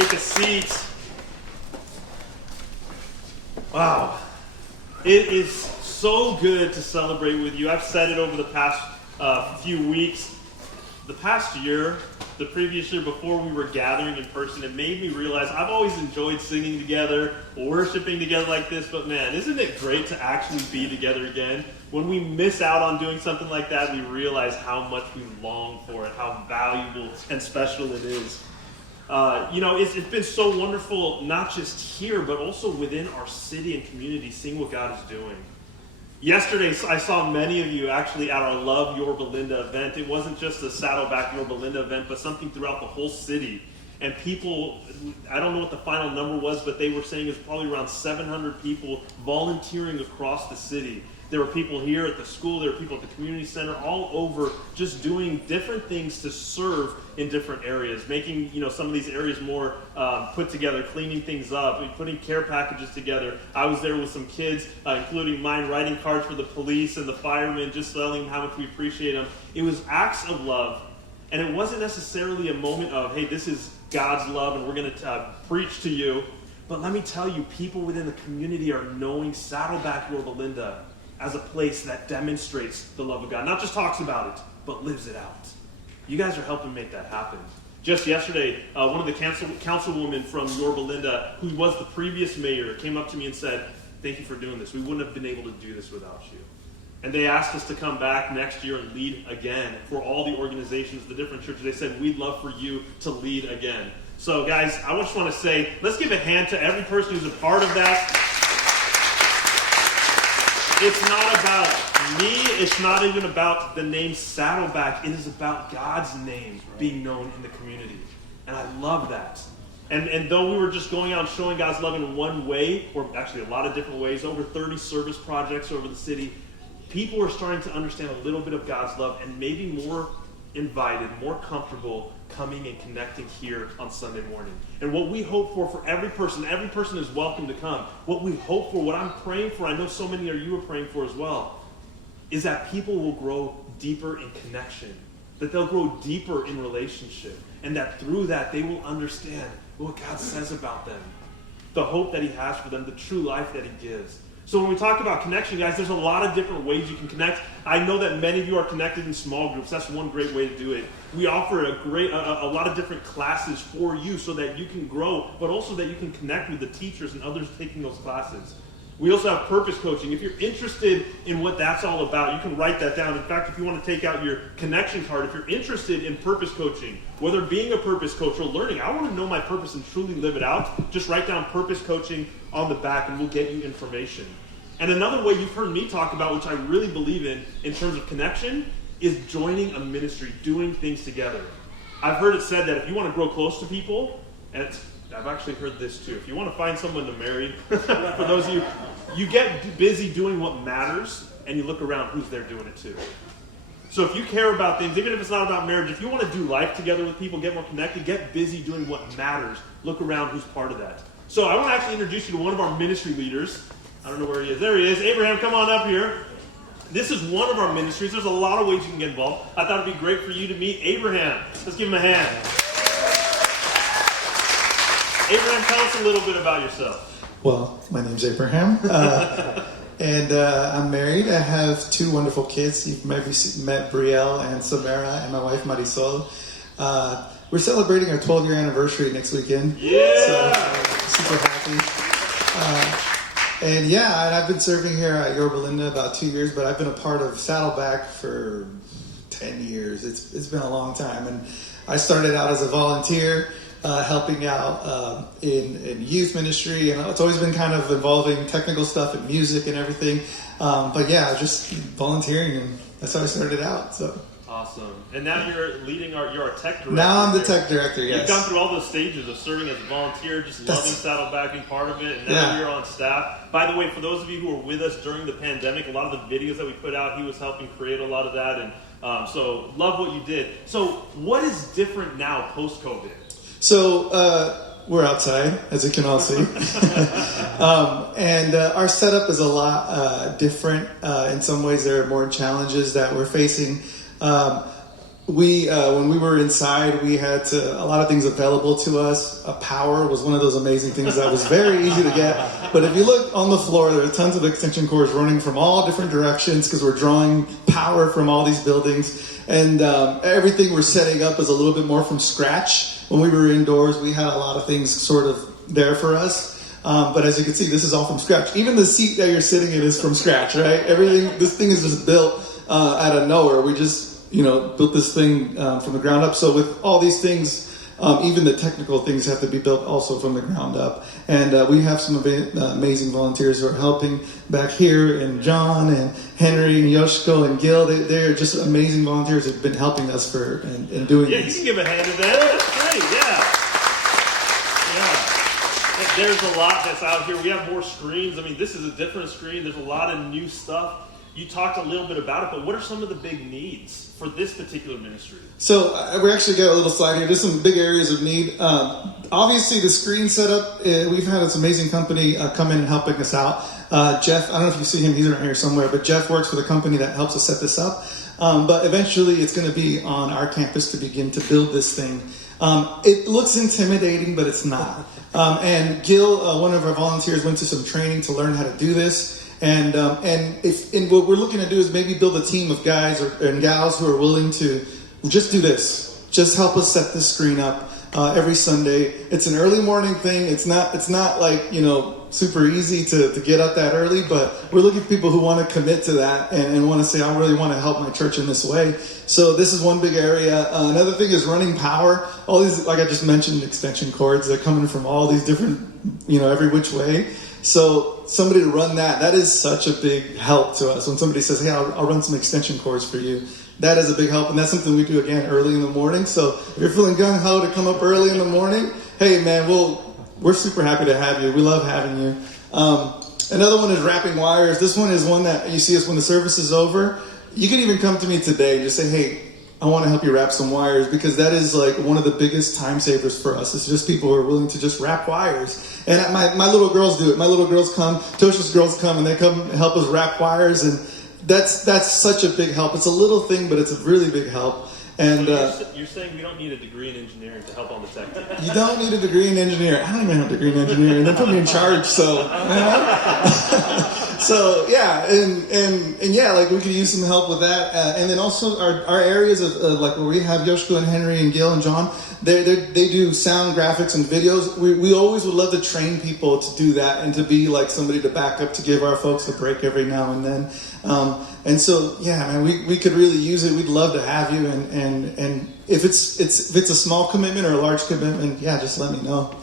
take a seat. Wow. It is so good to celebrate with you. I've said it over the past few weeks. The past year, the previous year before we were gathering in person, it made me realize I've always enjoyed singing together, worshiping together like this, but man, isn't it great to actually be together again? When we miss out on doing something like that, we realize how much we long for it, how valuable and special it is. It's been so wonderful, not just here, but also within our city and community, seeing what God is doing. Yesterday, I saw many of you actually at our Love Yorba event. It wasn't just a Saddleback Yorba event, but something throughout the whole city. And people, I don't know what the final number was, but they were saying it's probably around 700 people volunteering across the city. There were people here at the school, there were people at the community center, all over, just doing different things to serve in different areas, making some of these areas more put together, cleaning things up, and putting care packages together. I was there with some kids, including mine, writing cards for the police and the firemen, just telling them how much we appreciate them. It was acts of love, and it wasn't necessarily a moment of, hey, this is God's love, and we're going to preach to you. But let me tell you, people within the community are knowing Saddleback Yorba as a place that demonstrates the love of God. Not just talks about it, but lives it out. You guys are helping make that happen. Just yesterday, one of the councilwomen from Yorba, who was the previous mayor, came up to me and said, thank you for doing this. We wouldn't have been able to do this without you. And they asked us to come back next year and lead again for all the organizations, the different churches. They said, we'd love for you to lead again. So guys, I just want to say, let's give a hand to every person who's a part of that. It's not about me. It's not even about the name Saddleback. It is about God's name being known in the community. And I love that. And though we were just going out and showing God's love in one way, or actually a lot of different ways, over 30 service projects over the city, people are starting to understand a little bit of God's love and maybe more invited, more comfortable coming and connecting here on Sunday morning. And what we hope for every person is welcome to come. What we hope for, what I'm praying for, I know so many of you are praying for as well, is that people will grow deeper in connection, that they'll grow deeper in relationship, and that through that they will understand what God says about them, the hope that he has for them, the true life that he gives. So when we talk about connection, guys, there's a lot of different ways you can connect. I know that many of you are connected in small groups. That's one great way to do it. We offer a lot of different classes for you so that you can grow, but also that you can connect with the teachers and others taking those classes. We also have purpose coaching. If you're interested in what that's all about, you can write that down. In fact, if you want to take out your connection card, if you're interested in purpose coaching, whether being a purpose coach or learning, I want to know my purpose and truly live it out, just write down purpose coaching on the back and we'll get you information. And another way you've heard me talk about, which I really believe in terms of connection, is joining a ministry, doing things together. I've heard it said that if you want to grow close to people, and I've actually heard this too, if you want to find someone to marry, for those of you get busy doing what matters, and you look around who's there doing it too. So if you care about things, even if it's not about marriage, if you want to do life together with people, get more connected, get busy doing what matters, look around who's part of that. So I want to actually introduce you to one of our ministry leaders. I don't know where he is. There he is. Abraham, come on up here. This is one of our ministries. There's a lot of ways you can get involved. I thought it'd be great for you to meet Abraham. Let's give him a hand. Abraham, tell us a little bit about yourself. Well, my name's Abraham, and I'm married. I have two wonderful kids. You've maybe met Brielle and Samara, and my wife Marisol. We're celebrating our 12-year anniversary next weekend. Yeah! So, super happy. And I've been serving here at Yorba about 2 years, but I've been a part of Saddleback for 10 years. It's been a long time. And I started out as a volunteer, helping out in youth ministry. And it's always been kind of involving technical stuff and music and everything. Just volunteering, and that's how I started out. So. Awesome. And now you're our tech director. Now I'm the tech director, yes. You've gone through all those stages of serving as a volunteer, just loving Saddleback, being part of it, and now you're on staff. By the way, for those of you who were with us during the pandemic, a lot of the videos that we put out, he was helping create a lot of that, and so love what you did. So what is different now post-COVID? So we're outside, as you can all see. And our setup is a lot different. In some ways, there are more challenges that we're facing. when we were inside, we had a lot of things available to us. Power was one of those amazing things that was very easy to get. But if you look on the floor, there are tons of extension cords running from all different directions because we're drawing power from all these buildings. And everything we're setting up is a little bit more from scratch. When we were indoors, we had a lot of things sort of there for us. But as you can see, this is all from scratch. Even the seat that you're sitting in is from scratch, right? This thing is just built out of nowhere. We just built this thing from the ground up. So with all these things, even the technical things have to be built also from the ground up. And we have some amazing volunteers who are helping back here, and John and Henry and Yoshiko and Gil. They're just amazing volunteers who've been helping us in doing this. Yeah, you can give a hand to them. That's great, yeah. There's a lot that's out here. We have more screens. I mean, this is a different screen. There's a lot of new stuff. You talked a little bit about it, but what are some of the big needs for this particular ministry? So we actually got a little slide here. There's some big areas of need. Obviously, the screen setup, we've had this amazing company come in and helping us out. Jeff, I don't know if you see him, he's around here somewhere, but Jeff works for the company that helps us set this up. But eventually, it's going to be on our campus to begin to build this thing. It looks intimidating, but it's not. And Gil, one of our volunteers, went to some training to learn how to do this. And what we're looking to do is maybe build a team of guys and gals who are willing to just do this. Just help us set this screen up every Sunday. It's an early morning thing. It's not like, super easy to get up that early, but we're looking for people who want to commit to that and want to say, I really want to help my church in this way. So this is one big area. Another thing is running power. All these, like I just mentioned, extension cords, they're coming from all these different, every which way. So somebody to run that is such a big help to us. When somebody says, hey, I'll run some extension cords for you, that is a big help. And that's something we do, again, early in the morning. So if you're feeling gung-ho to come up early in the morning, hey, man, we're super happy to have you. We love having you. Another one is wrapping wires. This one is one that you see us when the service is over. You can even come to me today and just say, hey, I want to help you wrap some wires, because that is like one of the biggest time savers for us. It's just people who are willing to just wrap wires. And my little girls do it. My little girls come, Tosha's girls come, and they come and help us wrap wires. And that's such a big help. It's a little thing, but it's a really big help. And so you're saying we don't need a degree in engineering to help on the tech team? You don't need a degree in engineering. I don't even have a degree in engineering. They put me in charge, so so yeah, and yeah, like we could use some help with that. And then also our areas of like where we have Yoshiko and Henry and Gil and John, they do sound, graphics, and videos. We always would love to train people to do that and to be like somebody to back up, to give our folks a break every now and then. And so, yeah, man, we could really use it. We'd love to have you. And if it's a small commitment or a large commitment, yeah, just let me know.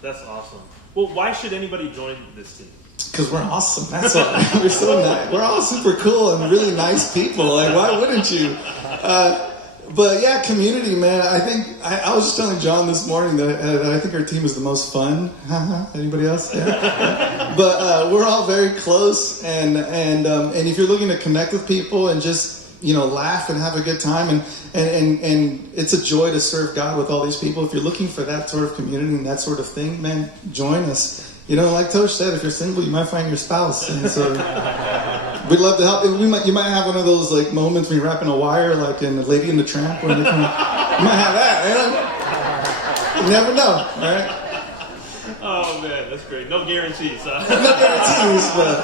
That's awesome. Well, why should anybody join this team? Because we're awesome. That's all. We're so nice. We're all super cool and really nice people. Like, why wouldn't you? But yeah, community, man. I think I was just telling John this morning that I think our team is the most fun. Anybody else? Yeah. But we're all very close, and if you're looking to connect with people and just laugh and have a good time, and it's a joy to serve God with all these people. If you're looking for that sort of community and that sort of thing, man, join us. Like Tosh said, if you're single, you might find your spouse, and so we'd love to help. You might have one of those like moments when you're wrapping a wire, like in Lady and the Tramp, when you might have that. You never know, right? Oh man, that's great. No guarantees. No guarantees, but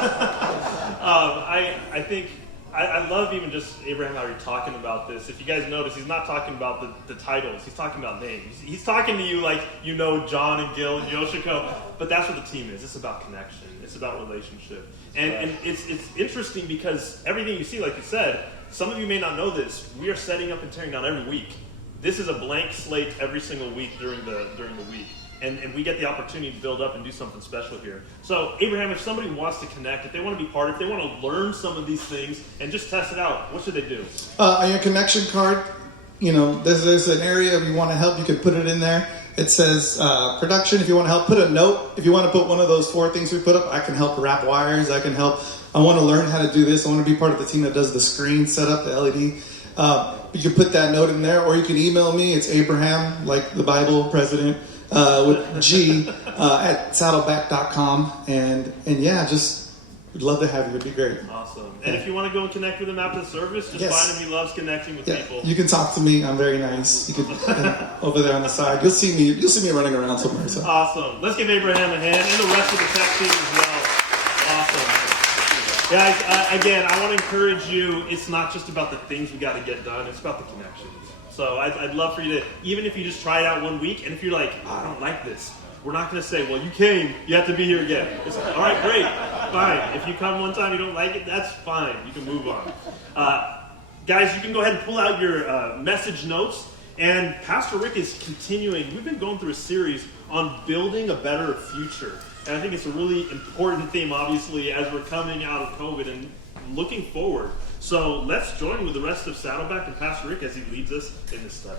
I think I love even just Abraham how you're talking about this. If you guys notice, he's not talking about the titles. He's talking about names. He's talking to you like John and Gil and Yoshiko. But that's what the team is. It's about connection. It's about relationship. And it's interesting because everything you see, like you said, some of you may not know this. We are setting up and tearing down every week. This is a blank slate every single week during the week. And we get the opportunity to build up and do something special here. So, Abraham, if somebody wants to connect, if they want to be part, if they want to learn some of these things and just test it out, what should they do? On your connection card, there's an area if you want to help, you can put it in there. It says production. If you want to help, put a note. If you want to put one of those 4 things we put up, I can help wrap wires. I can help. I want to learn how to do this. I want to be part of the team that does the screen setup, the LED. You can put that note in there, or you can email me. It's Abraham, like the Bible president, with G at saddleback.com. And yeah, just We'd love to have you. It'd be great. Awesome. And if you want to go and connect with him after the service, just find him. He loves connecting with people. You can talk to me. I'm very nice. You can over there on the side. You'll see me running around somewhere. So. Awesome. Let's give Abraham a hand and the rest of the tech team as well. Awesome. Guys, again, I want to encourage you. It's not just about the things we got to get done. It's about the connections. So I'd love for you to, even if you just try it out 1 week, and if you're like, I don't like this, we're not going to say, well, you came, you have to be here again. It's like, all right, great, fine. If you come one time, you don't like it, that's fine. You can move on. Guys, you can go ahead and pull out your message notes. And Pastor Rick is continuing. We've been going through a series on building a better future. And I think it's a really important theme, obviously, as we're coming out of COVID and looking forward. So let's join with the rest of Saddleback and Pastor Rick as he leads us in this study.